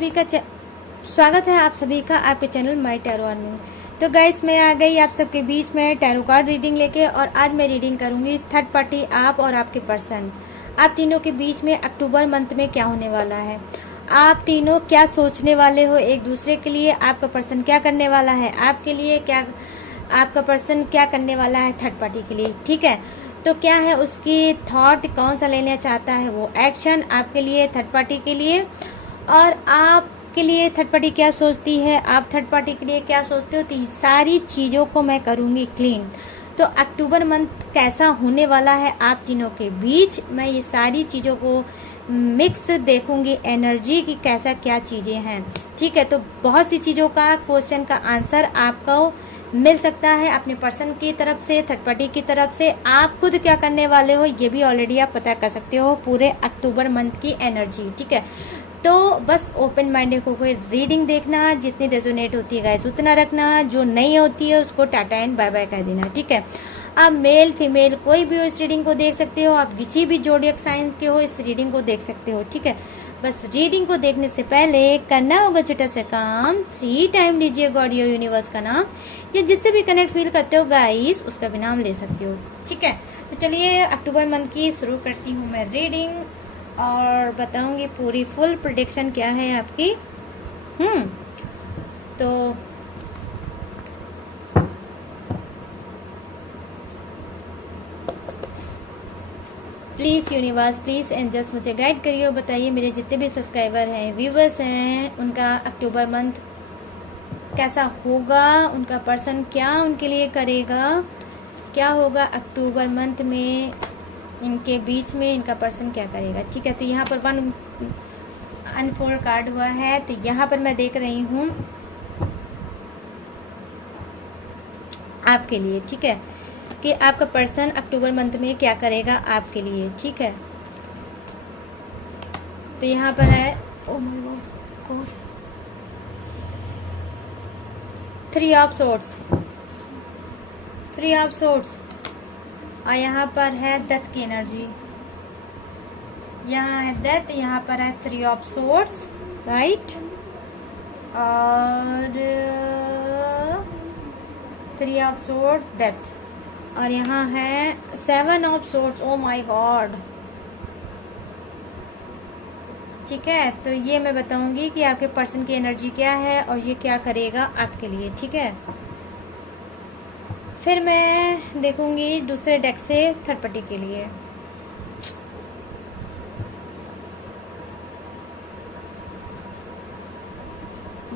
स्वागत है आप सभी का आपके चैनल माय टैरो में। तो गाइस मैं आ गई आप सबके बीच में टैरो कार्ड रीडिंग लेके, और आज मैं रीडिंग करूंगी थर्ड पार्टी आप और आपके पर्सन, आप तीनों के बीच में अक्टूबर मंथ में क्या होने वाला है। आप तीनों क्या सोचने वाले हो एक दूसरे के लिए, आपका पर्सन क्या करने वाला है आपके लिए, क्या आपका पर्सन क्या करने वाला है थर्ड पार्टी के लिए। ठीक है, तो क्या है उसकी थॉट, कौन सा लेना चाहता है वो एक्शन आपके लिए थर्ड पार्टी के लिए, और आपके लिए थर्ड पार्टी क्या सोचती है, आप थर्ड पार्टी के लिए क्या सोचते हो। तो ये सारी चीज़ों को मैं करूँगी क्लीन। तो अक्टूबर मंथ कैसा होने वाला है आप तीनों के बीच, मैं ये सारी चीज़ों को मिक्स देखूंगी एनर्जी की कैसा क्या चीज़ें हैं। ठीक है, तो बहुत सी चीज़ों का क्वेश्चन का आंसर आपको मिल सकता है अपने पर्सन की तरफ से, थर्ड पार्टी की तरफ से। आप खुद क्या करने वाले हो ये भी ऑलरेडी आप पता कर सकते हो पूरे अक्टूबर मंथ की एनर्जी। ठीक है, तो बस ओपन माइंडेड को कोई रीडिंग देखना, जितनी रेजोनेट होती है गाइस उतना रखना, जो नहीं होती है उसको टाटा एंड बाय बाय कह देना। ठीक है, आप मेल फीमेल कोई भी हो इस रीडिंग को देख सकते हो, आप किसी भी जोडियक साइंस के हो इस रीडिंग को देख सकते हो। ठीक है, बस रीडिंग को देखने से पहले करना होगा छोटा सा काम, 3 टाइम लीजिए गॉड या यूनिवर्स का नाम, या जिससे भी कनेक्ट फील करते हो गाइस उसका भी नाम ले सकते हो। ठीक है, तो चलिए अक्टूबर मंथ की शुरू करती हूँ मैं रीडिंग, और बताऊंगी पूरी फुल प्रेडिक्शन क्या है आपकी। तो प्लीज़ यूनिवर्स, प्लीज़ एंजल्स मुझे गाइड करिए और बताइए मेरे जितने भी सब्सक्राइबर हैं, व्यूवर्स हैं, उनका अक्टूबर मंथ कैसा होगा, उनका पर्सन क्या उनके लिए करेगा, क्या होगा अक्टूबर मंथ में इनके बीच में, इनका पर्सन क्या करेगा। ठीक है, तो यहाँ पर 1 अनफोल्ड कार्ड हुआ है, तो यहाँ पर मैं देख रही हूँ आपके लिए। ठीक है, कि आपका पर्सन अक्टूबर मंथ में क्या करेगा आपके लिए। ठीक है, तो यहाँ पर है 3 ऑफ सोर्ड्स, 3 ऑफ सोर्ड्स, और यहाँ पर है डेथ की एनर्जी, यहाँ है डेथ, यहाँ पर है 3 ऑफ सोर्ड्स, राइट, और 3 ऑफ सोर्ड्स, डेथ, और यहाँ है 7 of swords. Oh my God. ठीक है, तो ये मैं बताऊंगी कि आपके पर्सन की एनर्जी क्या है और ये क्या करेगा आपके लिए। ठीक है, फिर मैं देखूंगी दूसरे डेक से थर्ड पार्टी के लिए।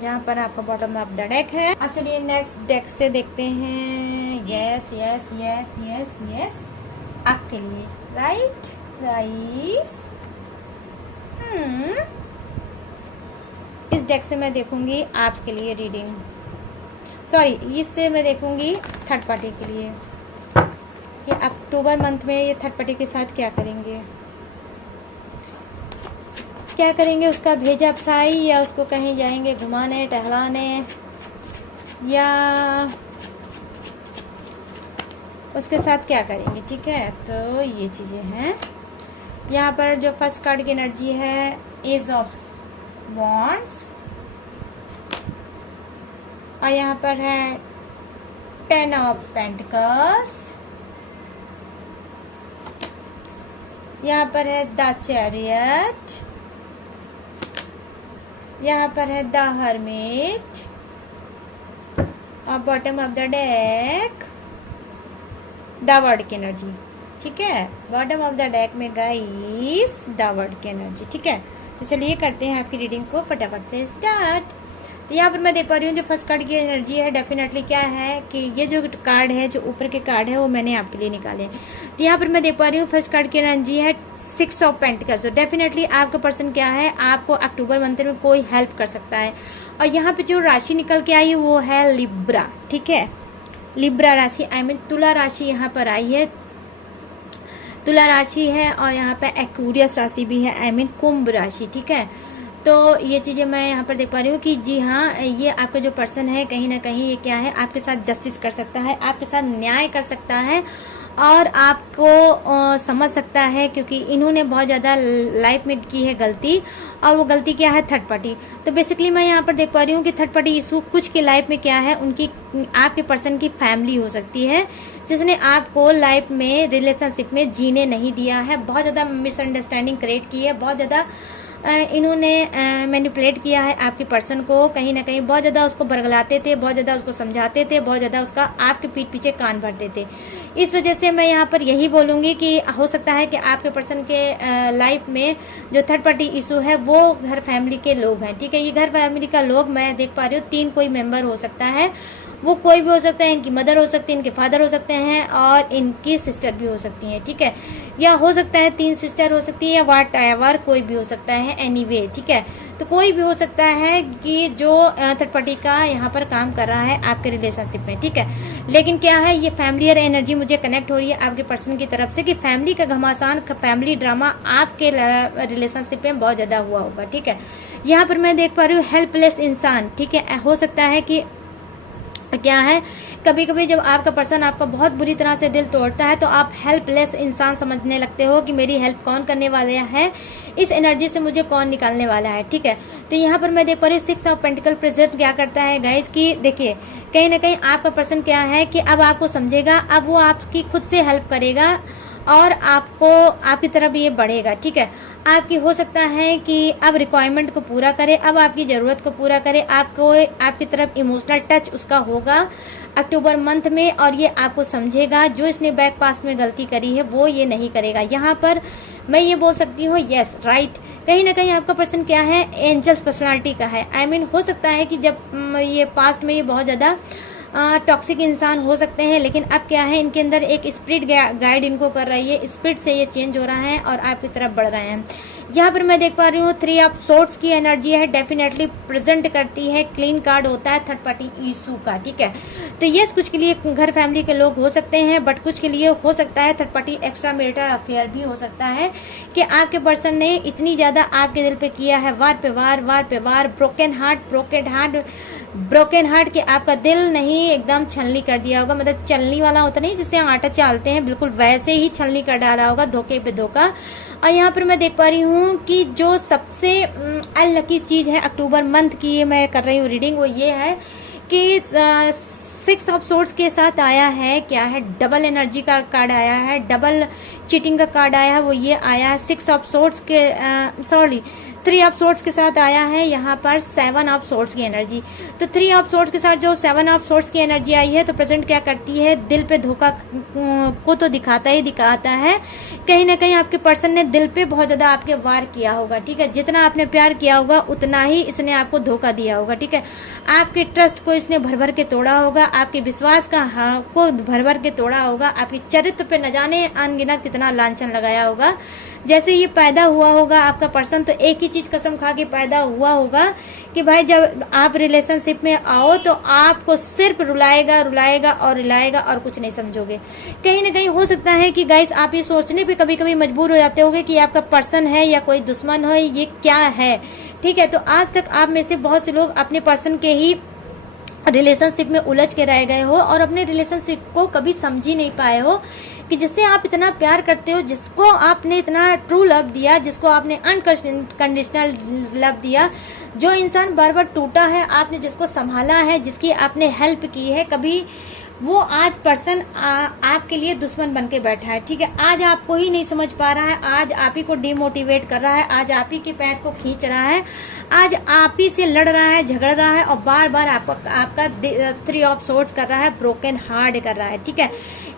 यहाँ पर आपका बॉटम ऑफ द डेक है। अब चलिए नेक्स्ट डेक से देखते हैं। Yes yes yes yes yes आपके लिए, राइट राइस। इस डेक से मैं देखूंगी आपके लिए रीडिंग, सॉरी इससे मैं देखूंगी थर्ड पार्टी के लिए कि अक्टूबर मंथ में ये थर्ड पार्टी के साथ क्या करेंगे, क्या करेंगे, उसका भेजा फ्राई, या उसको कहीं जाएंगे घुमाने टहलाने, या उसके साथ क्या करेंगे। ठीक है, तो ये चीज़ें हैं। यहाँ पर जो फर्स्ट कार्ड की एनर्जी है एज ऑफ वॉन्ड्स, और यहाँ पर है 10 ऑफ पेंटिकल्स, यहाँ पर है द चैरियट, यहाँ पर है द हर्मिट, और bottom of the deck the word की एनर्जी। ठीक है, बॉटम ऑफ द डेक में गाइस द वर्ड की एनर्जी। ठीक है, तो चलिए करते हैं आपकी रीडिंग को फटाफट से स्टार्ट। तो यहाँ पर मैं देख पा रही हूँ जो फर्स्ट कार्ड की एनर्जी है डेफिनेटली क्या है कि ये जो कार्ड है, जो ऊपर के कार्ड है वो मैंने आपके लिए निकाले। तो यहाँ पर मैं देख पा रही हूँ फर्स्ट कार्ड की एनर्जी है 6 ऑफ पेंटिकल्स। तो डेफिनेटली आपका पर्सन क्या है, आपको अक्टूबर मंथ में कोई हेल्प कर सकता है। और यहाँ पे जो राशि निकल के आई है वो है लिब्रा। ठीक है, लिब्रा राशि, आई मीन तुला राशि यहाँ पर आई है, तुला राशि है, और यहाँ पे एक्वेरियस राशि भी है, आई मीन कुंभ राशि। ठीक है, तो ये चीज़ें मैं यहाँ पर देख पा रही हूँ कि जी हाँ, ये आपका जो पर्सन है कहीं ना कहीं ये क्या है आपके साथ जस्टिस कर सकता है, आपके साथ न्याय कर सकता है, और आपको समझ सकता है, क्योंकि इन्होंने बहुत ज़्यादा लाइफ में की है गलती, और वो गलती क्या है, थर्ड पार्टी। तो बेसिकली मैं यहाँ पर देख पा रही हूँ कि थर्ड पार्टी इशू कुछ के लाइफ में क्या है, उनकी आपके पर्सन की फैमिली हो सकती है जिसने आपको लाइफ में रिलेशनशिप में जीने नहीं दिया है, बहुत ज़्यादा मिसअंडरस्टैंडिंग क्रिएट की है, बहुत ज़्यादा इन्होंने मैनिपुलेट किया है आपके पर्सन को, कहीं ना कहीं बहुत ज़्यादा उसको बरगलाते थे, बहुत ज़्यादा उसको समझाते थे, बहुत ज़्यादा उसका आपके पीठ पीछे कान भरते थे। इस वजह से मैं यहाँ पर यही बोलूँगी कि हो सकता है कि आपके पर्सन के लाइफ में जो थर्ड पार्टी इशू है वो घर फैमिली के लोग हैं, ठीक है। ये घर फैमिली का लोग मैं देख पा रही हूँ 3 कोई मेंबर हो सकता है, वो कोई भी हो सकता है, इनकी मदर हो सकती है, इनके फादर हो सकते हैं, और इनकी सिस्टर भी हो सकती हैं, ठीक है। या हो सकता है 3 सिस्टर हो सकती है, या वाट एवर कोई भी हो सकता है, एनीवे, ठीक है। तो कोई भी हो सकता है कि जो थर्ड पार्टी का यहाँ पर काम कर रहा है आपके रिलेशनशिप में, ठीक है। लेकिन क्या है, ये फैमिलियर एनर्जी मुझे कनेक्ट हो रही है आपके पर्सन की तरफ से कि फैमिली का घमासान, फैमिली ड्रामा आपके रिलेशनशिप में बहुत ज़्यादा हुआ होगा, ठीक है। यहाँ पर मैं देख पा रही हूँ हेल्पलेस इंसान, ठीक है। हो सकता है कि क्या है, कभी कभी जब आपका पर्सन आपका बहुत बुरी तरह से दिल तोड़ता है तो आप हेल्पलेस इंसान समझने लगते हो कि मेरी हेल्प कौन करने वाला है, इस एनर्जी से मुझे कौन निकालने वाला है, ठीक है। तो यहाँ पर मैं देख पा रही हूँ 6 ऑफ पेंटिकल प्रेजेंट क्या करता है गाइज कि देखिए कहीं ना कहीं आपका पर्सन क्या है कि अब आपको समझेगा, अब वो आपकी खुद से हेल्प करेगा और आपको आपकी तरफ ये बढ़ेगा, ठीक है। आपकी हो सकता है कि अब रिक्वायरमेंट को पूरा करे, अब आपकी ज़रूरत को पूरा करे, आपको आपकी तरफ इमोशनल टच उसका होगा अक्टूबर मंथ में, और ये आपको समझेगा। जो इसने बैक पास्ट में गलती करी है वो ये नहीं करेगा। यहाँ पर मैं ये बोल सकती हूँ यस राइट, कहीं ना कहीं आपका पर्सन क्या है, एंजल्स पर्सनालिटी का है। आई मीन हो सकता है कि जब ये पास्ट में ये बहुत ज़्यादा टॉक्सिक इंसान हो सकते हैं, लेकिन अब क्या है, इनके अंदर एक स्पिरिट गाइड इनको कर रही है, स्पिरिट से ये चेंज हो रहा है और आपकी तरफ बढ़ रहे हैं। यहाँ पर मैं देख पा रही हूँ 3 ऑफ सोर्ड्स की एनर्जी है, डेफिनेटली प्रेजेंट करती है, क्लीन कार्ड होता है थर्ड पार्टी इशू का, ठीक है। तो यस, कुछ के लिए घर फैमिली के लोग हो सकते हैं, बट कुछ के लिए हो सकता है third party extra marital affair भी हो सकता है कि आपके पर्सन ने इतनी ज़्यादा आपके दिल पे किया है, वार पे वार, ब्रोकन हार्ट कि आपका दिल नहीं एकदम छलनी कर दिया होगा, मतलब चलनी वाला होता नहीं जिससे हम आटा चालते हैं, बिल्कुल वैसे ही छलनी कर डाला होगा, धोखे पे धोखा। और यहाँ पर मैं देख पा रही हूँ कि जो सबसे अनलकी चीज़ है अक्टूबर मंथ की मैं कर रही हूँ रीडिंग, वो ये है कि 6 ऑफ सोर्ड्स के साथ आया है, क्या है, डबल एनर्जी का कार्ड आया है, डबल चीटिंग का कार्ड आया है, वो ये आया है 6 ऑफ सोर्ड्स के 3 ऑफ सोर्ड्स के साथ आया है यहाँ पर 7 ऑफ सोर्ड्स की एनर्जी। तो 3 ऑफ सोर्ड्स के साथ जो 7 ऑफ सोर्ड्स की एनर्जी आई है, तो प्रेजेंट क्या करती है, दिल पे धोखा को तो दिखाता है, कहीं ना कहीं आपके पर्सन ने दिल पे बहुत ज़्यादा आपके वार किया होगा, ठीक है। जितना आपने प्यार किया होगा उतना ही इसने आपको धोखा दिया होगा, ठीक है। आपके ट्रस्ट को इसने भर भर के तोड़ा होगा, आपके विश्वास को भर भर के तोड़ा होगा, आपके चरित्र पे न जाने अनगिनत कितना लांछन लगाया होगा। जैसे ये पैदा हुआ होगा आपका पर्सन, तो एक ही चीज़ कसम खा के पैदा हुआ होगा कि भाई जब आप रिलेशनशिप में आओ तो आपको सिर्फ रुलाएगा और रुलाएगा और कुछ नहीं समझोगे। कहीं ना कहीं हो सकता है कि गाइस आप ये सोचने पे कभी कभी मजबूर हो जाते होगे कि आपका पर्सन है या कोई दुश्मन हो, ये क्या है, ठीक है। तो आज तक आप में से बहुत से लोग अपने पर्सन के ही रिलेशनशिप में उलझ के रह गए हो और अपने रिलेशनशिप को कभी समझ ही नहीं पाए हो कि जिससे आप इतना प्यार करते हो, जिसको आपने इतना ट्रू लव दिया, जिसको आपने अनकंडीशनल लव दिया, जो इंसान बार बार टूटा है, आपने जिसको संभाला है, जिसकी आपने हेल्प की है, कभी वो आज पर्सन आपके लिए दुश्मन बन के बैठा है, ठीक है। आज आपको ही नहीं समझ पा रहा है, आज आप ही को डिमोटिवेट कर रहा है, आज आप ही के पैर को खींच रहा है, आज आप ही से लड़ रहा है, झगड़ रहा है और बार बार आपका 3 ऑफ सोर्ड्स कर रहा है, ब्रोकन हार्ट कर रहा है, ठीक है।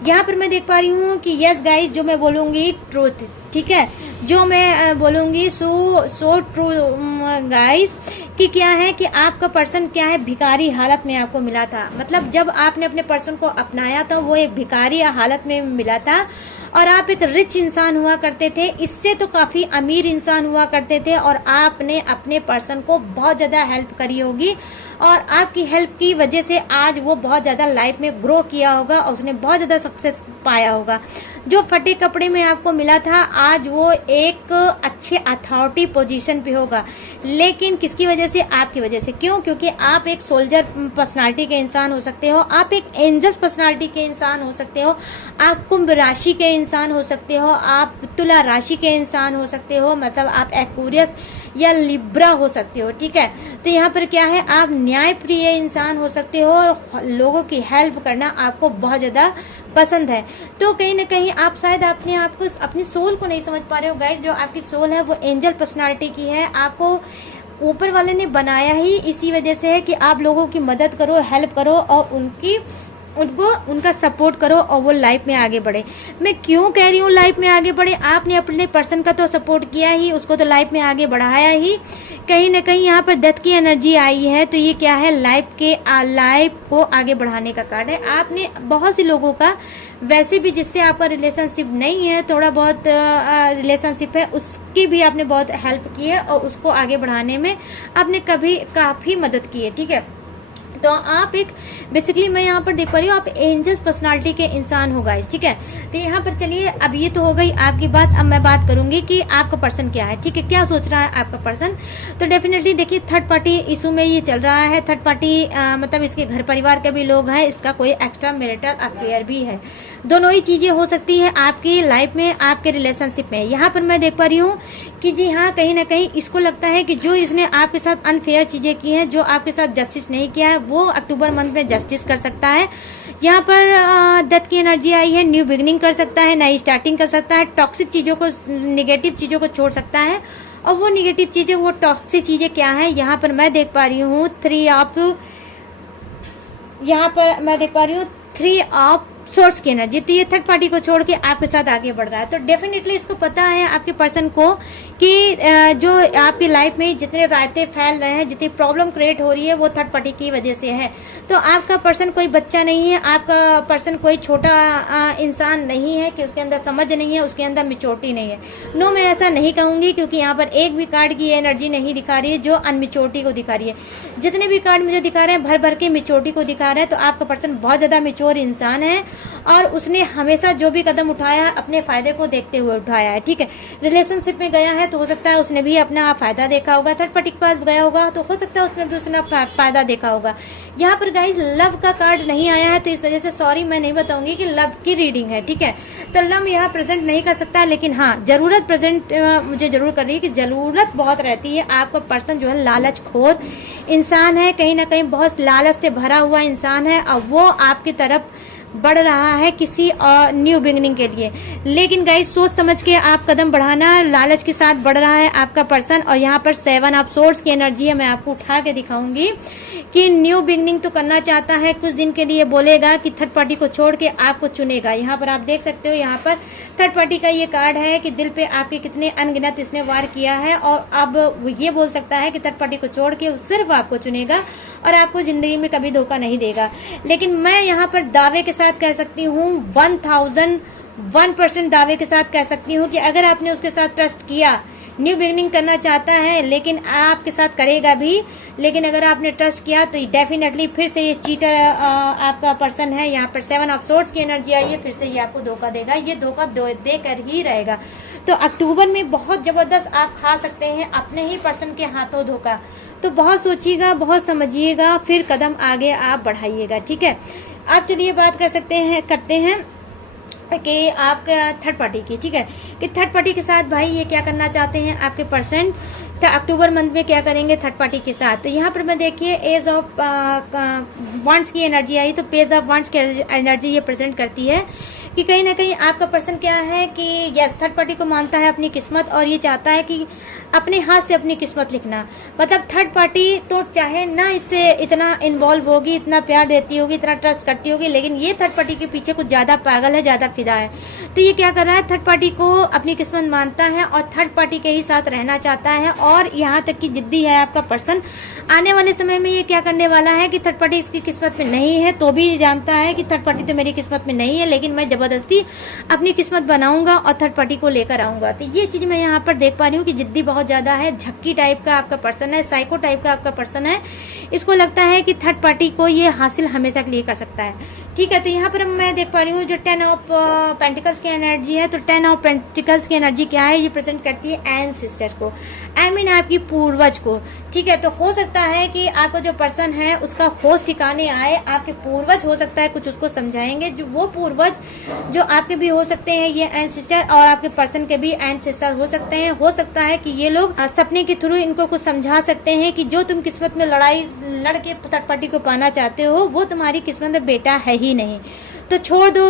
यहाँ पर मैं देख पा रही हूँ कि यस गाइस, जो मैं बोलूँगी ट्रूथ, ठीक है, जो मैं बोलूँगी सो ट्रू गाइस, कि क्या है कि आपका पर्सन क्या है, भिखारी हालत में आपको मिला था। मतलब जब आपने अपने पर्सन को अपनाया था वो एक भिखारी हालत में मिला था और आप एक रिच इंसान हुआ करते थे, इससे तो काफी अमीर इंसान हुआ करते थे, और आपने अपने पर्सन को बहुत ज्यादा हेल्प करी होगी, और आपकी हेल्प की वजह से आज वो बहुत ज्यादा लाइफ में ग्रो किया होगा और उसने बहुत ज्यादा सक्सेस पाया होगा। जो फटे कपड़े में आपको मिला था, आज वो एक अच्छे अथॉरिटी पोजीशन पे होगा, लेकिन किसकी वजह से? आपकी वजह से। क्यों? क्योंकि आप एक सोल्जर पर्सनालिटी के इंसान हो सकते हो, आप एक एंजल्स पर्सनालिटी के इंसान हो सकते हो, आप कुंभ राशि के इंसान हो सकते हो, आप तुला राशि के इंसान हो सकते हो, मतलब आप एक्वेरियस या लिब्रा हो सकते हो। ठीक है, तो यहाँ पर क्या है, आप न्याय प्रिय इंसान हो सकते हो और लोगों की हेल्प करना आपको बहुत ज्यादा पसंद है। तो कहीं ना कहीं आप शायद अपने आप को, अपनी सोल को नहीं समझ पा रहे हो गाइस। जो आपकी सोल है वो एंजल पर्सनालिटी की है, आपको ऊपर वाले ने बनाया ही इसी वजह से है कि आप लोगों की मदद करो, हेल्प करो और उनका सपोर्ट करो और वो लाइफ में आगे बढ़े। मैं क्यों कह रही हूँ लाइफ में आगे बढ़े? आपने अपने पर्सन का तो सपोर्ट किया ही, उसको तो लाइफ में आगे बढ़ाया ही। कहीं ना कहीं यहाँ पर डेथ की एनर्जी आई है, तो ये क्या है, लाइफ को आगे बढ़ाने का कार्ड है। आपने बहुत से लोगों का, वैसे भी जिससे आपका रिलेशनशिप नहीं है, थोड़ा बहुत रिलेशनशिप है, उसकी भी आपने बहुत हेल्प की है और उसको आगे बढ़ाने में आपने काफी मदद की है। ठीक है, तो आप एक बेसिकली मैं यहाँ पर देख पा रही हूँ, आप एंजल्स पर्सनालिटी के इंसान हो गाइस। ठीक है, तो यहाँ पर चलिए, अब ये तो हो गई आपकी बात। अब मैं बात करूंगी कि आपका पर्सन क्या है। ठीक है, क्या सोच रहा है आपका पर्सन? तो डेफिनेटली देखिए, थर्ड पार्टी इशू में ये चल रहा है। थर्ड पार्टी मतलब इसके घर परिवार के भी लोग हैं, इसका कोई एक्स्ट्रा मैरिटल अफेयर भी है। दोनों ही चीजें हो सकती है आपकी लाइफ में, आपके रिलेशनशिप में। यहाँ पर मैं देख पा रही हूँ कि जी हाँ, कहीं ना कहीं इसको लगता है कि जो इसने आपके साथ अनफेयर चीजें की हैं, जो आपके साथ जस्टिस नहीं किया है, वो अक्टूबर मंथ में जस्टिस कर सकता है। यहाँ पर डेथ की एनर्जी आई है, न्यू बिगनिंग कर सकता है, नई स्टार्टिंग कर सकता है, टॉक्सिक चीजों को, नेगेटिव चीजों को छोड़ सकता है। और वो नेगेटिव चीजें, वो टॉक्सिक चीजें क्या है, यहाँ पर मैं देख पा रही हूँ थ्री ऑफ सोर्स की एनर्जी। तो ये थर्ड पार्टी को छोड़ के आपके साथ आगे बढ़ रहा है। तो डेफिनेटली इसको पता है आपके पर्सन को कि जो आपकी लाइफ में जितने रायते फैल रहे हैं, जितनी प्रॉब्लम क्रिएट हो रही है, वो थर्ड पार्टी की वजह से है। तो आपका पर्सन कोई बच्चा नहीं है, आपका पर्सन कोई छोटा इंसान नहीं है कि उसके अंदर समझ नहीं है, उसके अंदर मेच्योरिटी नहीं है। नो, मैं ऐसा नहीं कहूंगी, क्योंकि यहाँ पर एक भी कार्ड की एनर्जी नहीं दिखा रही है जो अनमेच्योरिटी को दिखा रही है। जितने भी कार्ड मुझे दिखा रहे हैं, भर भर के मेच्योरिटी को दिखा रहे हैं। तो आपका पर्सन बहुत ज्यादा मेच्योर इंसान है और उसने हमेशा जो भी कदम उठाया है, अपने फायदे को देखते हुए उठाया है। ठीक है, रिलेशनशिप में गया है तो हो सकता है उसने भी अपना फायदा देखा होगा, थर्ड पार्टी के पास गया होगा तो हो सकता है उसमें भी उसने फायदा देखा होगा। यहाँ पर गाइस लव का कार्ड नहीं आया है, तो इस वजह से सॉरी, मैं नहीं बताऊंगी कि लव की रीडिंग है। ठीक है, तो लव यहाँ प्रेजेंट नहीं कर सकता है, लेकिन हाँ, जरूरत प्रेजेंट मुझे जरूर कर रही है कि जरूरत बहुत रहती है। आपका पर्सन जो है लालच खोर इंसान है, कहीं ना कहीं बहुत लालच से भरा हुआ इंसान है और वो आपकी तरफ बढ़ रहा है किसी न्यू बिगनिंग के लिए। लेकिन गाइस सोच समझ के आप कदम बढ़ाना, लालच के साथ बढ़ रहा है आपका पर्सन। और यहाँ पर 7 ऑफ सोर्ड्स की एनर्जी है, मैं आपको उठा के दिखाऊंगी कि न्यू बिगनिंग तो करना चाहता है, कुछ दिन के लिए बोलेगा कि थर्ड पार्टी को छोड़ के आपको चुनेगा। यहाँ पर आप देख सकते हो, यहाँ पर थर्ड पार्टी का ये कार्ड है कि दिल पे आपके कितने अनगिनत इसने वार किया है और अब वो ये बोल सकता है कि थर्ड पार्टी को छोड़ के सिर्फ आपको चुनेगा और आपको जिंदगी में कभी धोखा नहीं देगा। लेकिन मैं यहाँ पर दावे के साथ कह सकती हूँ, 1001% दावे के साथ कह सकती हूँ कि अगर आपने उसके साथ ट्रस्ट किया, न्यू बिगनिंग करना चाहता है, लेकिन आपके साथ करेगा भी, लेकिन अगर आपने ट्रस्ट किया तो डेफिनेटली फिर से ये चीटर आपका पर्सन है। यहाँ पर 7 ऑफ सोर्ड्स की एनर्जी आई है, फिर से ये आपको धोखा देगा, ये धोखा देकर ही रहेगा। तो अक्टूबर में बहुत जबरदस्त आप खा सकते हैं अपने ही पर्सन के हाथों धोखा। तो बहुत सोचिएगा, बहुत समझिएगा, फिर कदम आगे आप बढ़ाइएगा। ठीक है, आप चलिए बात करते हैं कि आपका थर्ड पार्टी की। ठीक है, कि थर्ड पार्टी के साथ भाई ये क्या करना चाहते हैं आपके पर्सन, तो अक्टूबर मंथ में क्या करेंगे थर्ड पार्टी के साथ। तो यहाँ पर मैं देखिए एज ऑफ वांड्स की एनर्जी आई, तो पेज ऑफ वांड्स की एनर्जी ये प्रेजेंट करती है कि कहीं ना कहीं आपका पर्सन क्या है कि यस, थर्ड पार्टी को मानता है अपनी किस्मत और ये चाहता है कि अपने हाथ से अपनी किस्मत लिखना। मतलब थर्ड पार्टी तो चाहे ना इससे इतना इन्वॉल्व होगी, इतना प्यार देती होगी, इतना ट्रस्ट करती होगी, लेकिन ये थर्ड पार्टी के पीछे कुछ ज्यादा पागल है, ज्यादा फिदा है। तो ये क्या कर रहा है, थर्ड पार्टी को अपनी किस्मत मानता है और थर्ड पार्टी के ही साथ रहना चाहता है। और यहाँ तक कि जिद्दी है आपका पर्सन। आने वाले समय में ये क्या करने वाला है कि थर्ड पार्टी इसकी किस्मत में नहीं है तो भी जानता है कि थर्ड पार्टी तो मेरी किस्मत में नहीं है, लेकिन मैं ज़बरदस्ती अपनी किस्मत बनाऊंगा और थर्ड पार्टी को लेकर आऊंगा। तो ये चीज़ मैं यहाँ पर देख पा रही हूँ कि जिद्दी बहुत ज़्यादा है, झक्की टाइप का आपका पर्सन है, साइको टाइप का आपका पर्सन है। इसको लगता है कि थर्ड पार्टी को ये हासिल हमेशा के लिए कर सकता है। ठीक है, तो यहाँ पर मैं देख पा रही हूँ जो 10 ऑफ पेंटिकल्स की एनर्जी है, तो 10 ऑफ पेंटिकल्स की एनर्जी क्या है, ये प्रेजेंट करती है एंसेस्टर को, आई मीन आपकी पूर्वज को। ठीक है, तो हो सकता है कि आपका जो पर्सन है उसका होश ठिकाने आए, आपके पूर्वज हो सकता है कुछ उसको समझाएंगे, जो वो पूर्वज जो आपके भी हो सकते हैं ये एंसेस्टर, और आपके पर्सन के भी एंसेस्टर हो सकते हैं। हो सकता है कि ये लोग सपने के थ्रू इनको कुछ समझा सकते हैं कि जो तुम किस्मत में लड़ाई लड़के थर्ड पार्टी को पाना चाहते हो वो तुम्हारी किस्मत में बेटा है ही नहीं, तो छोड़ दो,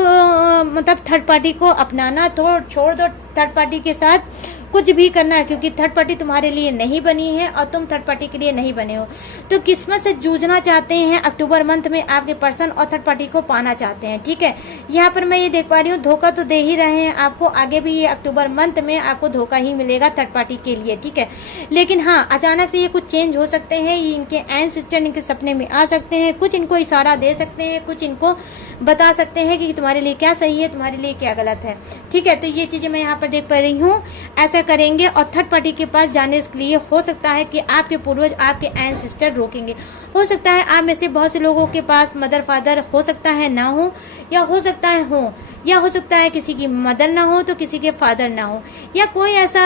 मतलब थर्ड पार्टी को अपनाना, तो छोड़ दो थर्ड पार्टी के साथ कुछ भी करना है, क्योंकि थर्ड पार्टी तुम्हारे लिए नहीं बनी है और तुम थर्ड पार्टी के लिए नहीं बने हो। तो किस्मत से जूझना चाहते हैं अक्टूबर मंथ में आपके पर्सन, और थर्ड पार्टी को पाना चाहते हैं। ठीक है, यहाँ पर मैं ये देख पा रही हूँ धोखा तो दे ही रहे हैं आपको, आगे भी ये अक्टूबर मंथ में आपको धोखा ही मिलेगा थर्ड पार्टी के लिए। ठीक है, लेकिन हाँ अचानक से ये कुछ चेंज हो सकते हैं, ये इनके एंसेस्टर इनके सपने में आ सकते हैं, कुछ इनको इशारा दे सकते हैं, कुछ इनको बता सकते हैं कि तुम्हारे लिए क्या सही है, तुम्हारे लिए क्या गलत है। ठीक है, तो ये चीजें मैं यहाँ पर देख पा रही हूँ, ऐसा करेंगे। और थर्ड पार्टी के पास जाने के लिए हो सकता है कि आपके पूर्वज आपके एंसेस्टर रोकेंगे। हो सकता है आप में से बहुत से लोगों के पास मदर फादर हो सकता है ना हो, या हो सकता है हो, या हो सकता है किसी की मदर ना हो तो किसी के फादर ना हो, या कोई ऐसा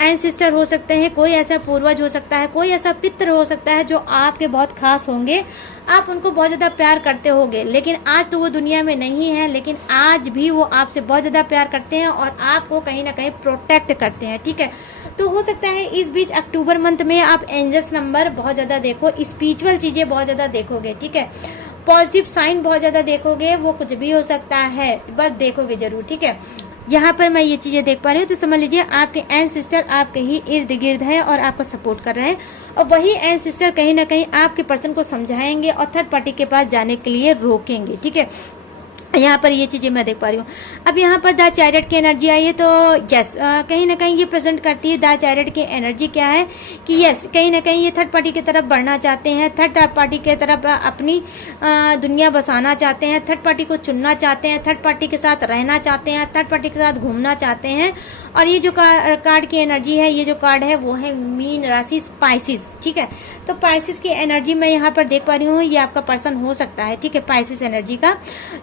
एंसेस्टर हो सकते हैं, कोई ऐसा पूर्वज हो सकता है, कोई ऐसा पितर हो सकता है जो आपके बहुत खास होंगे, आप उनको बहुत ज़्यादा प्यार करते होंगे, लेकिन आज तो वो दुनिया में नहीं है, लेकिन आज भी वो आपसे बहुत ज़्यादा प्यार करते हैं और आपको कहीं ना कहीं प्रोटेक्ट करते हैं। ठीक है, तो हो सकता है इस बीच अक्टूबर मंथ में आप एंजल्स नंबर बहुत ज़्यादा देखो, स्पिरिचुअल चीज़ें बहुत ज़्यादा देखोगे। ठीक है, पॉजिटिव साइन बहुत ज़्यादा देखोगे, वो कुछ भी हो सकता है बस देखोगे जरूर। ठीक है, यहाँ पर मैं ये चीज़ें देख पा रही हूँ, तो समझ लीजिए आपके एंसेस्टर आपके ही इर्द गिर्द है और आपको सपोर्ट कर रहे हैं, और वही एंसेस्टर कहीं ना कहीं आपके पर्सन को समझाएंगे और थर्ड पार्टी के पास जाने के लिए रोकेंगे। ठीक है, यहाँ पर ये चीज़ें मैं देख पा रही हूँ। अब यहाँ पर द चैरियट की एनर्जी आई है, तो यस कहीं ना कहीं ये प्रेजेंट करती है द चैरियट की एनर्जी क्या है कि यस कहीं ना कहीं ये थर्ड पार्टी की तरफ बढ़ना चाहते हैं, थर्ड पार्टी की तरफ अपनी दुनिया बसाना चाहते हैं, थर्ड पार्टी को चुनना चाहते हैं, थर्ड पार्टी के साथ रहना चाहते हैं, थर्ड पार्टी के साथ घूमना चाहते हैं। और ये जो कार्ड की एनर्जी है, ये जो कार्ड है वो है मीन राशि स्पाइसिस। ठीक है, तो पाइसिस की एनर्जी मैं यहाँ पर देख पा रही हूँ, ये आपका पर्सन हो सकता है। ठीक है, पाइसिस एनर्जी का,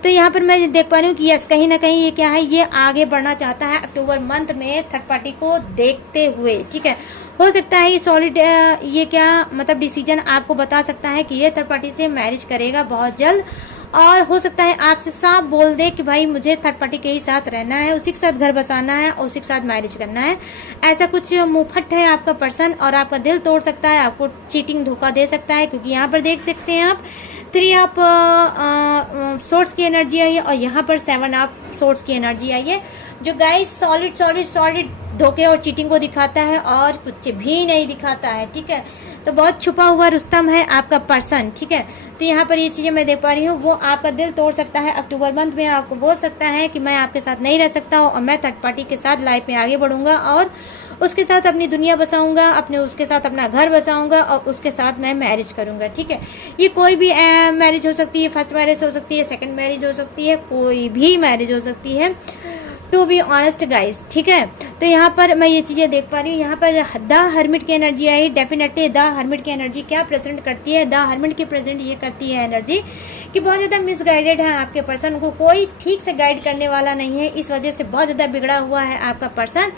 तो यहाँ पर मैं देख पा रही हूँ कि यस कहीं ना कहीं ये क्या है, ये आगे बढ़ना चाहता है अक्टूबर मंथ में थर्ड पार्टी को देखते हुए। ठीक है, हो सकता है ये सॉलिड ये क्या मतलब डिसीजन आपको बता सकता है कि ये थर्ड पार्टी से मैरिज करेगा बहुत जल्द, और हो सकता है आपसे साफ बोल दे कि भाई मुझे थर्ड पार्टी के ही साथ रहना है, उसी के साथ घर बसाना है और उसी के साथ मैरिज करना है। ऐसा कुछ मुंहफट है आपका पर्सन, और आपका दिल तोड़ सकता है, आपको चीटिंग धोखा दे सकता है, क्योंकि यहाँ पर देख सकते हैं आप 3 ऑफ सोर्ट्स की एनर्जी आई है और यहाँ पर 7 ऑफ सोर्ट्स की एनर्जी आई है, जो गाइस सॉलिड धोखे और चीटिंग को दिखाता है और कुछ भी नहीं दिखाता है। ठीक है, तो बहुत छुपा हुआ रुस्तम है आपका पर्सन। ठीक है, तो यहाँ पर ये चीजें मैं देख पा रही हूँ, वो आपका दिल तोड़ सकता है अक्टूबर मंथ में, आपको बोल सकता है कि मैं आपके साथ नहीं रह सकता हूँ और मैं थर्ड पार्टी के साथ लाइफ में आगे बढ़ूंगा और उसके साथ अपनी दुनिया बसाऊंगा, अपने उसके साथ अपना घर बसाऊंगा और उसके साथ मैं मैरिज करूंगा। ठीक है, ये कोई भी मैरिज हो सकती है, फर्स्ट मैरिज हो सकती है, सेकंड मैरिज हो सकती है, कोई भी मैरिज हो सकती है, टू बी ऑनेस्ट गाइज। ठीक है, तो यहाँ पर मैं ये चीजें देख पा रही हूँ। यहाँ पर द हर्मिट की energy I, definitely the hermit की एनर्जी क्या प्रेजेंट करती है, द हर्मिट की प्रेजेंट ये करती है एनर्जी कि बहुत ज्यादा मिसगाइडेड है आपके पर्सन, को कोई ठीक से गाइड करने वाला नहीं है, इस वजह से बहुत ज्यादा बिगड़ा हुआ है आपका पर्सन,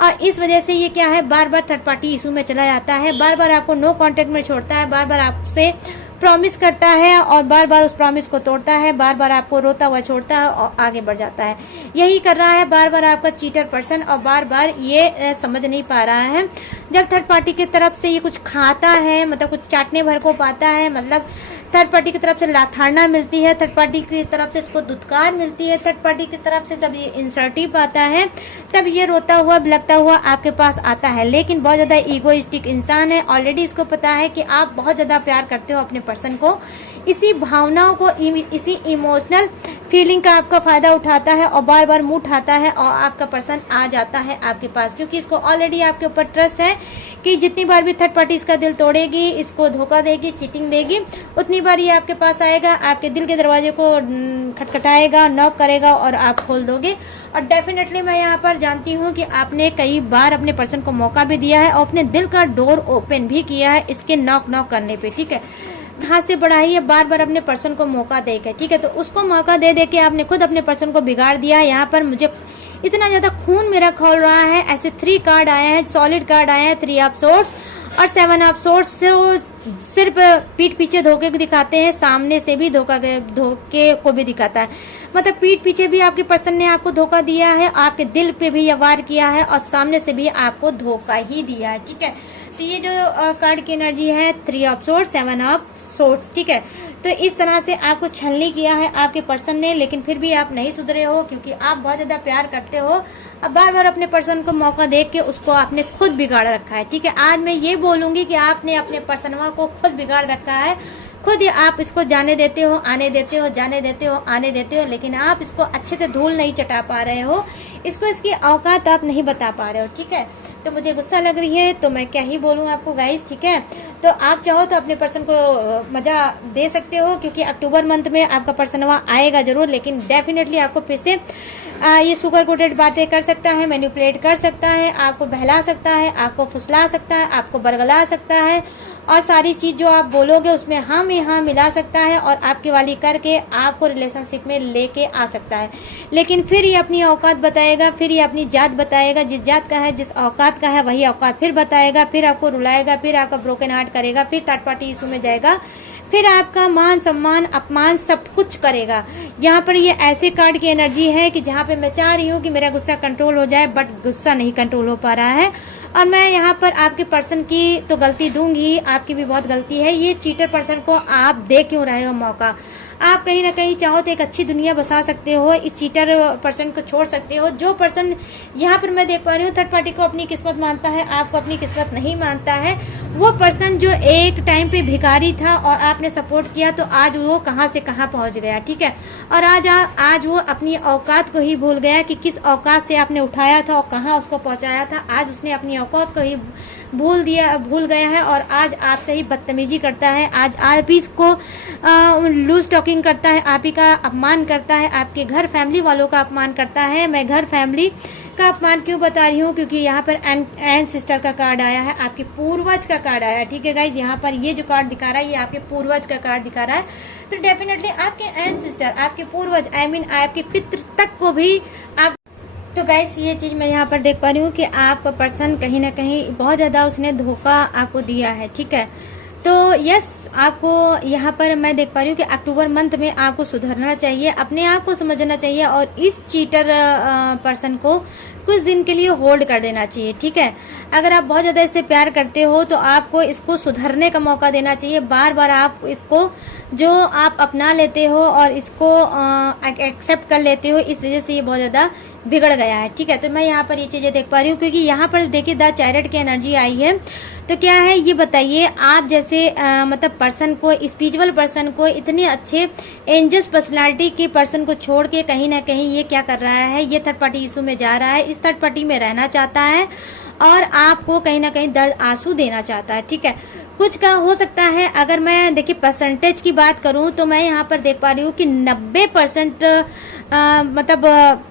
और इस वजह से ये क्या है बार बार थर्ड पार्टी इशू में चला जाता है, बार बार आपको नो कॉन्टेक्ट में छोड़ता है, बार बार आपसे प्रॉमिस करता है और बार बार उस प्रॉमिस को तोड़ता है, बार बार आपको रोता हुआ छोड़ता है और आगे बढ़ जाता है। यही कर रहा है बार बार आपका चीटर पर्सन, और बार बार ये समझ नहीं पा रहा है जब थर्ड पार्टी की तरफ से ये कुछ खाता है, मतलब कुछ चाटने भर को पाता है, मतलब थर्ड पार्टी की तरफ से लाथाड़ना मिलती है, थर्ड पार्टी की तरफ से इसको दुत्कार मिलती है, थर्ड पार्टी की तरफ से जब ये इंसर्टिव आता है तब ये रोता हुआ बिलखता हुआ आपके पास आता है। लेकिन बहुत ज़्यादा ईगोइस्टिक इंसान है, ऑलरेडी इसको पता है कि आप बहुत ज़्यादा प्यार करते हो अपने पर्सन को, इसी भावनाओं को, इसी इमोशनल फीलिंग का आपका फायदा उठाता है और बार बार मुंह उठाता है और आपका पर्सन आ जाता है आपके पास, क्योंकि इसको ऑलरेडी आपके ऊपर ट्रस्ट है कि जितनी बार भी थर्ड पार्टी इसका दिल तोड़ेगी, इसको धोखा देगी, चीटिंग देगी, उतनी बार ये आपके पास आएगा, आपके दिल के दरवाजे को खटखटाएगा, नॉक करेगा और आप खोल दोगे। और डेफिनेटली मैं यहाँ पर जानती हूँ कि आपने कई बार अपने पर्सन को मौका भी दिया है और अपने दिल का डोर ओपन भी किया है इसके नॉक करने पे, ठीक है। हाथ से बढ़ाई है बार बार अपने पर्सन को मौका देकर, ठीक है। तो उसको मौका दे दे के आपने खुद अपने पर्सन को बिगाड़ दिया। यहाँ पर मुझे इतना ज्यादा खून मेरा खोल रहा है। ऐसे 3 कार्ड आए हैं, सॉलिड कार्ड आए हैं, 3 ऑफ सोर्ड्स और 7 ऑफ सोर्ड्स से सिर्फ पीठ पीछे धोखे को दिखाते हैं, सामने से भी धोखे को भी दिखाता है। मतलब पीठ पीछे भी आपके पर्सन ने आपको धोखा दिया है, आपके दिल पे भी वार किया है और सामने से भी आपको धोखा ही दिया है, ठीक है। तो ये जो कार्ड की एनर्जी है 3 ऑफ सोर्ड्स, 7 ऑफ सोर्ड्स, ठीक है। तो इस तरह से आपको छलनी किया है आपके पर्सन ने, लेकिन फिर भी आप नहीं सुधरे हो क्योंकि आप बहुत ज्यादा प्यार करते हो। अब बार बार अपने पर्सन को मौका देख के उसको आपने खुद बिगाड़ रखा है, ठीक है। आज मैं ये बोलूंगी कि आपने अपने पर्सनवा को खुद बिगाड़ रखा है। खुद आप इसको जाने देते हो, आने देते हो, जाने देते हो, आने देते हो, लेकिन आप इसको अच्छे से धूल नहीं चटा पा रहे हो, इसको इसकी औकात आप नहीं बता पा रहे हो, ठीक है। तो मुझे गुस्सा लग रही है तो मैं क्या ही बोलूँ आपको गाइस, ठीक है। तो आप चाहो तो अपने पर्सन को मजा दे सकते हो क्योंकि अक्टूबर मंथ में आपका पर्सन वहाँ आएगा जरूर, लेकिन डेफिनेटली आपको फिर से ये सुगर कोटेड बातें कर सकता है, मैनिपुलेट कर सकता है, आपको बहला सकता है, आपको फुसला सकता है, आपको बरगला सकता है और सारी चीज जो आप बोलोगे उसमें हम यहाँ मिला सकता है और आपकी वाली करके आपको रिलेशनशिप में लेके आ सकता है। लेकिन फिर ये अपनी औकात बताएगा, फिर ये अपनी जात बताएगा, जिस जात का है, जिस औकात का है वही औकात फिर बताएगा, फिर आपको रुलाएगा, फिर आपका ब्रोकन हार्ट करेगा, फिर थर्ड पार्टी इशू में जाएगा, फिर आपका मान सम्मान अपमान सब कुछ करेगा। यहाँ पर ये ऐसे कार्ड की एनर्जी है कि जहाँ पे मैं चाह रही हूँ कि मेरा गुस्सा कंट्रोल हो जाए, बट गुस्सा नहीं कंट्रोल हो पा रहा है। और मैं यहाँ पर आपके पर्सन की तो गलती दूंगी, आपकी भी बहुत गलती है। ये चीटर पर्सन को आप दे क्यों रहे हो मौका? आप कहीं ना कहीं चाहो तो एक अच्छी दुनिया बसा सकते हो, इस चीटर पर्सन को छोड़ सकते हो। जो पर्सन यहाँ पर मैं देख पा रही हूँ थर्ड पार्टी को अपनी किस्मत मानता है, आपको अपनी किस्मत नहीं मानता है। वो पर्सन जो एक टाइम पे भिखारी था और आपने सपोर्ट किया तो आज वो कहाँ से कहाँ पहुँच गया, ठीक है। और आज वो अपनी औकात को ही भूल गया कि किस औकात से आपने उठाया था और कहाँ उसको पहुँचाया था। आज उसने अपनी औकात को ही भूल गया है और आज आपसे ही बदतमीजी करता है। आज आप ही को लूज टॉकिंग करता है, आप ही का अपमान करता है, आपके घर फैमिली वालों का अपमान करता है। मैं घर फैमिली का अपमान क्यों बता रही हूँ? क्योंकि यहाँ पर एंड सिस्टर का कार्ड आया है, आपके पूर्वज का कार्ड आया है, ठीक है गाइज। यहाँ पर ये जो कार्ड दिखा रहा है ये आपके पूर्वज का कार्ड दिखा रहा है। तो डेफिनेटली आपके एंड सिस्टर, आपके पूर्वज, आपके पितृ तक को भी आप। तो गाइस ये चीज मैं यहाँ पर देख पा रही हूँ कि आपका पर्सन कहीं ना कहीं बहुत ज्यादा उसने धोखा आपको दिया है, ठीक है। तो यस, आपको यहाँ पर मैं देख पा रही हूँ कि अक्टूबर मंथ में आपको सुधरना चाहिए, अपने आप को समझना चाहिए और इस चीटर पर्सन को कुछ दिन के लिए होल्ड कर देना चाहिए, ठीक है। अगर आप बहुत ज्यादा इससे प्यार करते हो तो आपको इसको सुधरने का मौका देना चाहिए। बार बार आप इसको जो आप अपना लेते हो और इसको एक्सेप्ट कर लेते हो, इस वजह से ये बहुत ज्यादा बिगड़ गया है, ठीक है। तो मैं यहाँ पर ये चीजें देख पा रही हूँ क्योंकि यहाँ पर देखिए द चैरियट की एनर्जी आई है। तो क्या है ये बताइए, आप जैसे मतलब पर्सन को, स्पिरिचुअल पर्सन को, इतने अच्छे एंजल्स पर्सनालिटी के पर्सन को छोड़ के कहीं ना कहीं ये क्या कर रहा है, ये थर्ड पार्टी इशू में जा रहा है, इस थर्ड पार्टी में रहना चाहता है और आपको कहीं ना कहीं दर्द आंसू देना चाहता है, ठीक है। कुछ का हो सकता है। अगर मैं देखिए परसेंटेज की बात करूं तो मैं यहाँ पर देख पा रही हूँ कि 90% मतलब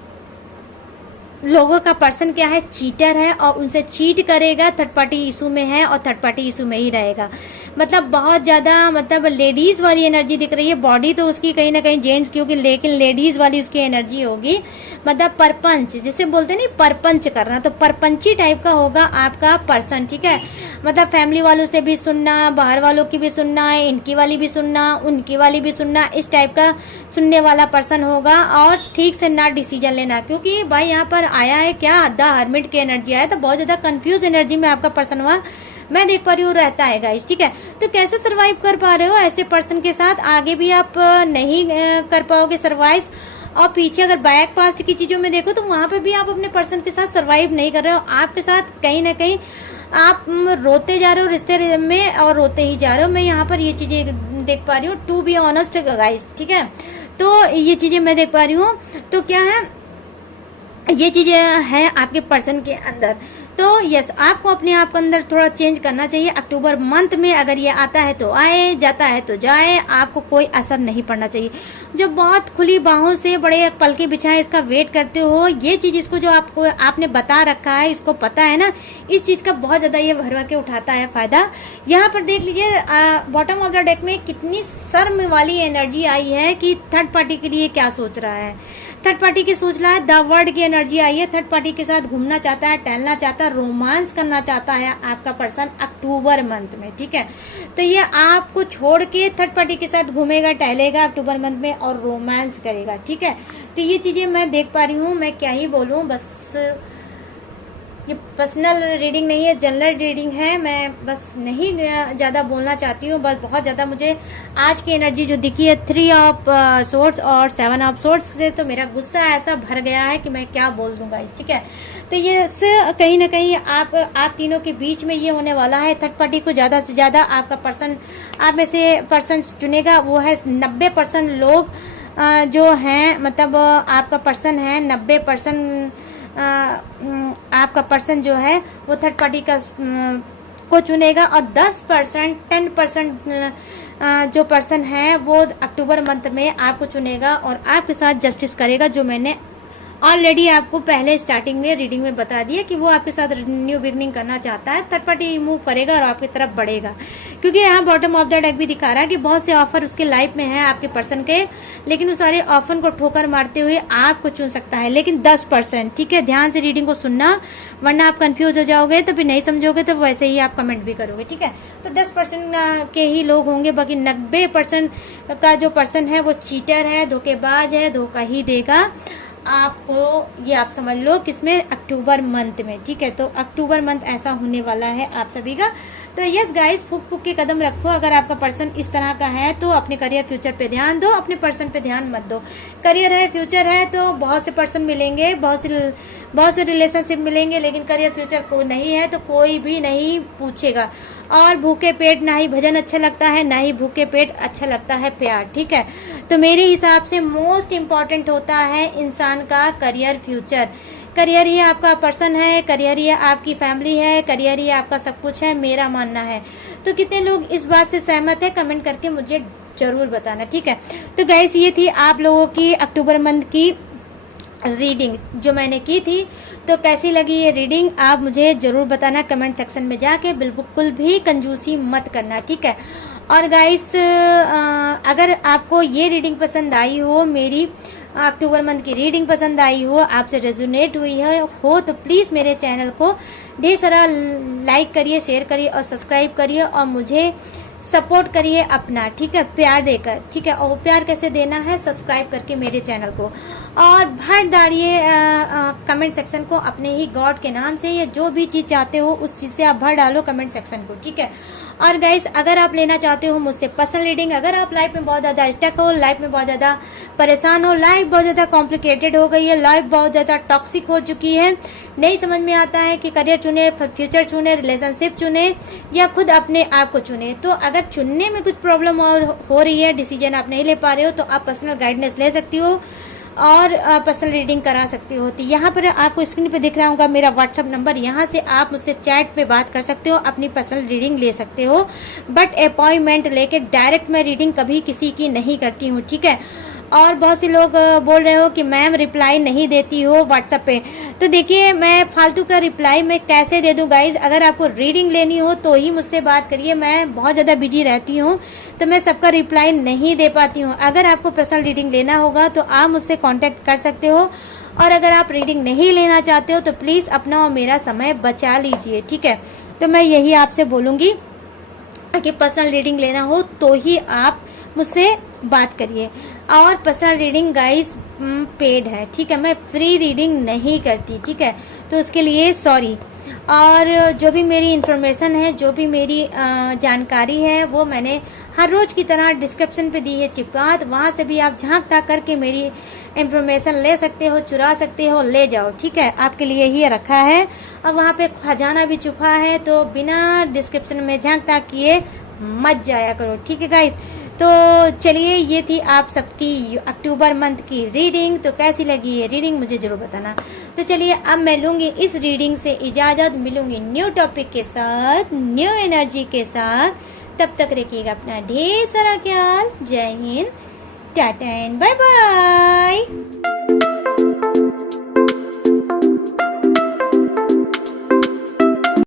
लोगों का पर्सन क्या है, चीटर है और उनसे चीट करेगा, थर्ड पार्टी इशू में है और थर्ड पार्टी इशू में ही रहेगा। मतलब बहुत ज्यादा मतलब लेडीज वाली एनर्जी दिख रही है। बॉडी तो उसकी कहीं ना कहीं जेंट्स की होगी, लेकिन लेडीज वाली उसकी एनर्जी होगी। मतलब परपंच जिसे बोलते हैं नहीं, परपंच करना, तो परपंची टाइप का होगा आपका पर्सन, ठीक है। मतलब फैमिली वालों से भी सुनना, बाहर वालों की भी सुनना, इनकी वाली भी सुनना, उनकी वाली भी सुनना, इस टाइप का सुनने वाला पर्सन होगा और ठीक से ना डिसीजन लेना। क्योंकि भाई यहाँ पर आया है क्या, द हर्मिट की एनर्जी आया, तो बहुत ज्यादा कंफ्यूज एनर्जी में आपका पर्सन हुआ मैं देख पा रही हूँ रहता है गाइस, ठीक है। तो कैसे सरवाइव कर पा रहे हो ऐसे पर्सन के साथ? आगे भी आप नहीं कर पाओगे सरवाइव। और पीछे अगर बैक पास्ट की चीजों में देखो तो वहां पे भी आप अपने पर्सन के साथ सरवाइव नहीं कर रहे हो। आपके साथ कहीं ना कहीं आप रोते जा रहे हो रिश्ते में और रोते ही जा रहे हो। मैं यहाँ पर ये चीजें देख पा रही हूँ, टू बी ऑनेस्ट गाइस, ठीक है। तो ये चीज़ें मैं देख पा रही हूँ। तो क्या है, ये चीज़ें हैं आपके पर्सन के अंदर। तो यस, आपको अपने आप के अंदर थोड़ा चेंज करना चाहिए। अक्टूबर मंथ में अगर ये आता है तो आए, जाता है तो जाए, आपको कोई असर नहीं पड़ना चाहिए। जो बहुत खुली बाहों से बड़े पल के बिछाए इसका वेट करते हो, ये चीज़ इसको जो आपको आपने बता रखा है, इसको पता है ना, इस चीज़ का बहुत ज़्यादा ये भर भर के उठाता है फ़ायदा। यहाँ पर देख लीजिए बॉटम ऑफ द डेक में कितनी शर्म वाली एनर्जी आई है कि थर्ड पार्टी के लिए क्या सोच रहा है। थर्ड पार्टी की सोच रहा है, द वर्ड की एनर्जी आई है। थर्ड पार्टी के साथ घूमना चाहता है, टहलना चाहता है, रोमांस करना चाहता है आपका पर्सन अक्टूबर मंथ में, ठीक है। तो ये आपको छोड़ के थर्ड पार्टी के साथ घूमेगा, टहलेगा अक्टूबर मंथ में और रोमांस करेगा, ठीक है। तो ये चीजें मैं देख पा रही हूँ। मैं क्या ही बोलूँ, बस ये पर्सनल रीडिंग नहीं है, जनरल रीडिंग है। मैं बस नहीं ज़्यादा बोलना चाहती हूँ। बस बहुत ज़्यादा मुझे आज की एनर्जी जो दिखी है 3 ऑफ सोर्ड्स और 7 ऑफ सोर्ड्स से, तो मेरा गुस्सा ऐसा भर गया है कि मैं क्या बोल दूंगा इस, ठीक है। तो ये कहीं ना कहीं आप तीनों के बीच में ये होने वाला है। थर्ड पार्टी को ज़्यादा से ज़्यादा आपका पर्सन, आप में से पर्सन चुनेगा, वो है 90% लोग जो हैं, मतलब आपका पर्सन है 90% आपका पर्सन जो है वो थर्ड पार्टी का को चुनेगा, और 10% जो पर्सन है वो अक्टूबर मंथ में आपको चुनेगा और आपके साथ जस्टिस करेगा। जो मैंने ऑलरेडी आपको पहले स्टार्टिंग में रीडिंग में बता दिया कि वो आपके साथ न्यू बिगनिंग करना चाहता है। थर्ड पार्टी मूव करेगा और आपकी तरफ बढ़ेगा, क्योंकि यहाँ बॉटम ऑफ द डेक भी दिखा रहा है कि बहुत से ऑफर उसके लाइफ में है आपके पर्सन के, लेकिन उस सारे ऑफर को ठोकर मारते हुए आपको चुन सकता है, लेकिन 10%, ठीक है। ध्यान से रीडिंग को सुनना, वरना आप कंफ्यूज हो जाओगे, तो फिर नहीं समझोगे तो वैसे ही आप कमेंट भी करोगे, ठीक है। तो 10% के ही लोग होंगे, बाकी 90% का जो पर्सन है वो चीटर है, धोखेबाज है, धोखा ही देगा आपको। ये आप समझ लो किसमें, अक्टूबर मंथ में, ठीक है। तो अक्टूबर मंथ ऐसा होने वाला है आप सभी का। तो यस गाइस, फूक फूक के कदम रखो। अगर आपका पर्सन इस तरह का है तो अपने करियर फ्यूचर पे ध्यान दो, अपने पर्सन पे ध्यान मत दो। करियर है, फ्यूचर है, तो बहुत से पर्सन मिलेंगे, बहुत से रिलेशनशिप मिलेंगे, लेकिन करियर फ्यूचर को नहीं है तो कोई भी नहीं पूछेगा। और भूखे पेट ना ही भजन अच्छा लगता है, ना ही भूखे पेट अच्छा लगता है प्यार, ठीक है। तो मेरे हिसाब से मोस्ट इम्पॉर्टेंट होता है इंसान का करियर फ्यूचर। करियर ही आपका पर्सन है, करियर ही आपकी फैमिली है, करियर ही आपका सब कुछ है, मेरा मानना है। तो कितने लोग इस बात से सहमत है, कमेंट करके मुझे जरूर बताना, ठीक है। तो गाइस, ये थी आप लोगों की अक्टूबर मंथ की रीडिंग जो मैंने की थी। तो कैसी लगी ये रीडिंग आप मुझे जरूर बताना कमेंट सेक्शन में जाके। बिल्कुल भी कंजूसी मत करना, ठीक है। और गाइस, अगर आपको ये रीडिंग पसंद आई हो, मेरी अक्टूबर मंथ की रीडिंग पसंद आई हो, आपसे रेजोनेट हुई हो, तो प्लीज़ मेरे चैनल को ढेर सारा लाइक करिए, शेयर करिए और सब्सक्राइब करिए, और मुझे सपोर्ट करिए अपना, ठीक है, प्यार देकर, ठीक है। और प्यार कैसे देना है, सब्सक्राइब करके मेरे चैनल को, और भर डालिए कमेंट सेक्शन को अपने ही गॉड के नाम से, या जो भी चीज़ चाहते हो उस चीज़ से आप भर डालो कमेंट सेक्शन को, ठीक है। और गाइस, अगर आप लेना चाहते हो मुझसे पर्सनल रीडिंग, अगर आप लाइफ में बहुत ज़्यादा स्टक हो, लाइफ में बहुत ज़्यादा परेशान हो, लाइफ बहुत ज़्यादा कॉम्प्लिकेटेड हो गई है, लाइफ बहुत ज़्यादा टॉक्सिक हो चुकी है, नहीं समझ में आता है कि करियर चुने, फ्यूचर चुने, रिलेशनशिप चुने, या खुद अपने आप को चुने, तो अगर चुनने में कुछ प्रॉब्लम और हो रही है, डिसीजन आप नहीं ले पा रहे हो, तो आप पर्सनल गाइडेंस ले सकती हो और पर्सनल रीडिंग करा सकती हो। तो यहाँ पर आपको स्क्रीन पे दिख रहा होगा मेरा व्हाट्सअप नंबर, यहाँ से आप मुझसे चैट पे बात कर सकते हो, अपनी पर्सनल रीडिंग ले सकते हो, बट अपॉइंटमेंट लेके डायरेक्ट मैं रीडिंग कभी किसी की नहीं करती हूँ, ठीक है। और बहुत से लोग बोल रहे हो कि मैम रिप्लाई नहीं देती हो व्हाट्सएप पे, तो देखिए मैं फालतू का रिप्लाई मैं कैसे दे दूं गाइज। अगर आपको रीडिंग लेनी हो तो ही मुझसे बात करिए, मैं बहुत ज़्यादा बिजी रहती हूँ तो मैं सबका रिप्लाई नहीं दे पाती हूँ। अगर आपको पर्सनल रीडिंग लेना होगा तो आप मुझसे कॉन्टेक्ट कर सकते हो, और अगर आप रीडिंग नहीं लेना चाहते हो तो प्लीज़ अपना और मेरा समय बचा लीजिए, ठीक है। तो मैं यही आपसे बोलूँगी कि पर्सनल रीडिंग लेना हो तो ही आप मुझसे बात करिए। और पर्सनल रीडिंग गाइस पेड है, ठीक है, मैं फ्री रीडिंग नहीं करती, ठीक है, तो उसके लिए सॉरी। और जो भी मेरी इन्फॉर्मेशन है, जो भी मेरी जानकारी है, वो मैंने हर रोज़ की तरह डिस्क्रिप्शन पे दी है चिपका, तो वहाँ से भी आप झांक ताक करके मेरी इन्फॉर्मेशन ले सकते हो, चुरा सकते हो, ले जाओ, ठीक है, आपके लिए ही रखा है। और वहाँ पे खजाना भी छुपा है, तो बिना डिस्क्रिप्शन में झांक ताक किए मत जाया करो, ठीक है गाइस। तो चलिए, ये थी आप सबकी अक्टूबर मंथ की रीडिंग। तो कैसी लगी ये रीडिंग मुझे जरूर बताना। तो चलिए, अब मैं लूँगी इस रीडिंग से इजाज़त, मिलूंगी न्यू टॉपिक के साथ, न्यू एनर्जी के साथ। तब तक रखिएगा अपना ढेर सारा ख्याल। जय हिंद, टाटा एंड बाय बाय।